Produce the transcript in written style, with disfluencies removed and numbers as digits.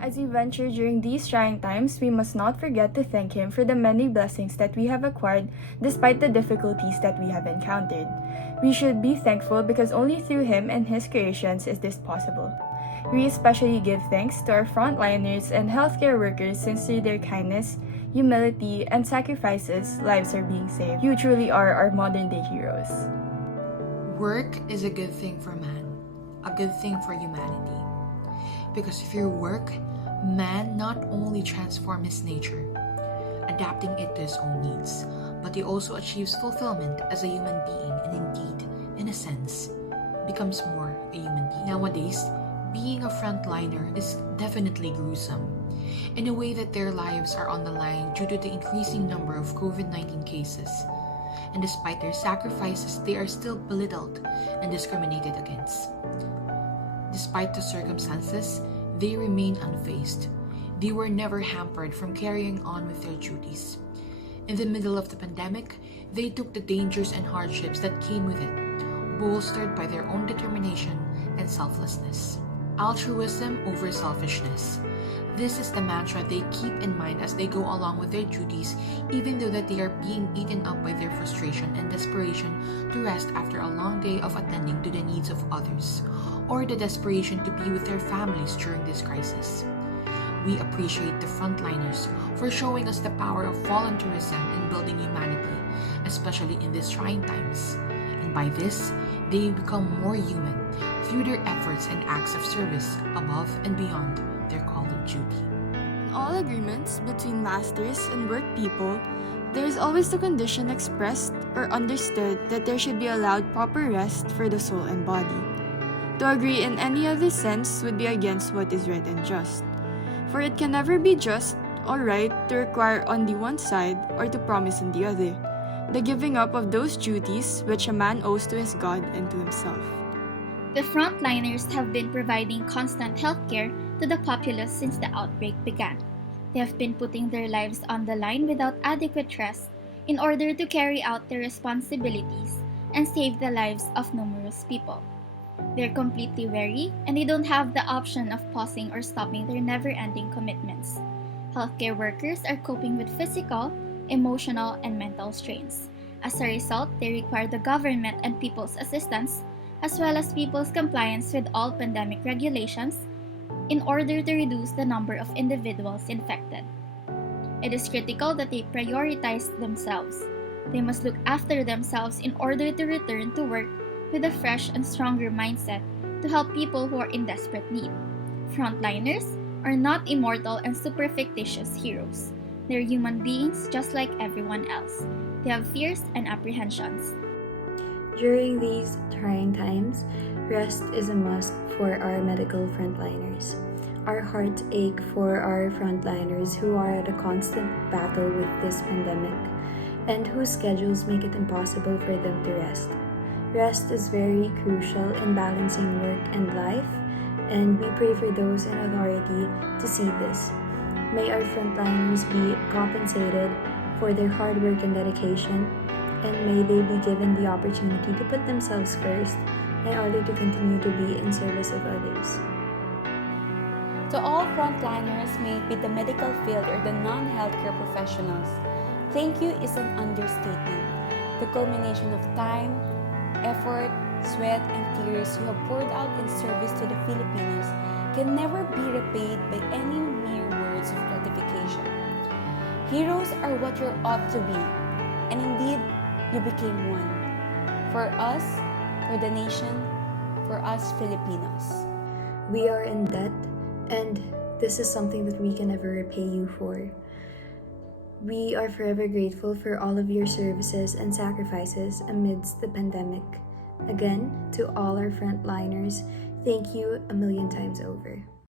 As we venture during these trying times, we must not forget to thank Him for the many blessings that we have acquired despite the difficulties that we have encountered. We should be thankful because only through Him and His creations is this possible. We especially give thanks to our frontliners and healthcare workers since through their kindness, humility, and sacrifices, lives are being saved. You truly are our modern-day heroes. Work is a good thing for man, a good thing for humanity. Because through work, man not only transforms his nature, adapting it to his own needs, but he also achieves fulfillment as a human being and indeed, in a sense, becomes more a human being. Nowadays, being a frontliner is definitely gruesome, in a way that their lives are on the line due to the increasing number of COVID-19 cases. And despite their sacrifices, they are still belittled and discriminated against. Despite the circumstances, they remain unfazed. They were never hampered from carrying on with their duties. In the middle of the pandemic, they took the dangers and hardships that came with it, bolstered by their own determination and selflessness. Altruism over selfishness. This is the mantra they keep in mind as they go along with their duties, even though that they are being eaten up by their frustration and desperation to rest after a long day of attending to the needs of others, or the desperation to be with their families during this crisis. We appreciate the frontliners for showing us the power of volunteerism in building humanity, especially in these trying times. And by this, they become more human through their efforts and acts of service above and beyond their call of duty. In all agreements between masters and work people, there is always the condition expressed or understood that there should be allowed proper rest for the soul and body. To agree in any other sense would be against what is right and just. For it can never be just or right to require on the one side or to promise on the other, the giving up of those duties which a man owes to his God and to himself. The frontliners have been providing constant healthcare to the populace since the outbreak began. They have been putting their lives on the line without adequate rest in order to carry out their responsibilities and save the lives of numerous people. They're completely weary and they don't have the option of pausing or stopping their never-ending commitments. Healthcare workers are coping with physical, emotional, and mental strains. As a result, they require the government and people's assistance, as well as people's compliance with all pandemic regulations, in order to reduce the number of individuals infected. It is critical that they prioritize themselves. They must look after themselves in order to return to work with a fresh and stronger mindset to help people who are in desperate need. Frontliners are not immortal and super fictitious heroes. They're human beings just like everyone else. They have fears and apprehensions. During these trying times, rest is a must for our medical frontliners. Our hearts ache for our frontliners who are at a constant battle with this pandemic and whose schedules make it impossible for them to rest. Rest is very crucial in balancing work and life, and we pray for those in authority to see this. May our frontliners be compensated for their hard work and dedication, and may they be given the opportunity to put themselves first in order to continue to be in service of others. To all frontliners, may it be the medical field or the non-healthcare professionals, thank you is an understatement. The culmination of time, effort, sweat, and tears you have poured out in service to the Filipinos can never be repaid by any mere words of gratification. Heroes are what you ought to be, and indeed, you became one. For us, for the nation, for us Filipinos. We are in debt, and this is something that we can never repay you for. We are forever grateful for all of your services and sacrifices amidst the pandemic. Again, to all our frontliners, thank you a million times over.